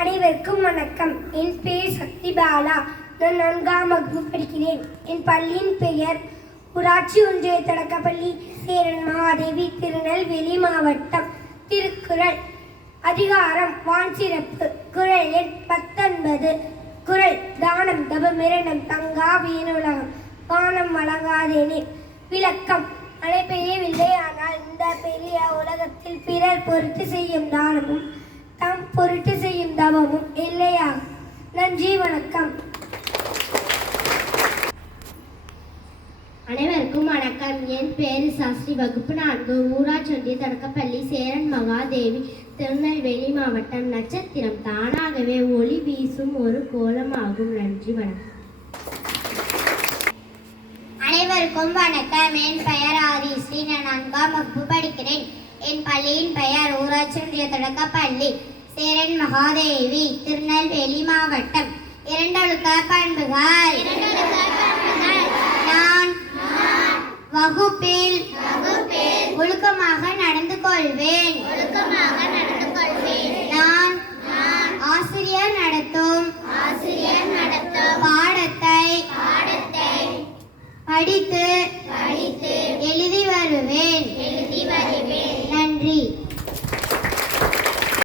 அனைவருக்கும் வணக்கம். என் பெயர் சக்தி பாலா. நான் 4ஆம் வகுப்பு படிக்கிறேன். என் பள்ளியின் பெயர் ஊராட்சி ஒன்றிய தொடக்கப்பள்ளி சேரன் மகாதேவி, திருநெல்வேலி மாவட்டம். திருக்குறள். அதிகாரம் வான் சிறப்பு. குறள் எண் 19. குறள். தானம் தபமிரண்டும் தங்கா வீணுலகம் வானம் வழங்காதேனே. விளக்கம். மழை பெய்யவில்லை, ஆனால் இந்த பெரிய உலகத்தில் பிறர் பொருட்டு செய்யும் தானமும் தம் பொருட்டு செய்யும் தவமும் இல்லையாகும். நன்றி, வணக்கம். அனைவருக்கும் வணக்கம். என் பேரு சாஸ்திரி. வகுப்பு 4, ஊராட்சி ஒன்றிய தொடக்கப்பள்ளி சேரன் மகாதேவி, திருநெல்வேலி மாவட்டம். நட்சத்திரம் தானாகவே ஒளி வீசும் ஒரு கோலமாகும். நன்றி, வணக்கம். அனைவருக்கும் வணக்கம். என் பெயர் ஆதிஸ்ரீ. நான் 4ஆம் வகுப்பு படிக்கிறேன். என் பள்ளியின் பெயர் ஊராட்சி ஒன்றிய தொடக்கப்பள்ளி சேரன் மகாதேவி, திருநெல்வேலி மாவட்டம். இரண்டொழுக்க பண்புகள். நான் வகுப்பில் ஒழுக்கமாக நடந்து கொள்வேன். நான் ஆசிரியர் நடத்தும் பாடத்தை படித்து எழுதி வருவேன்.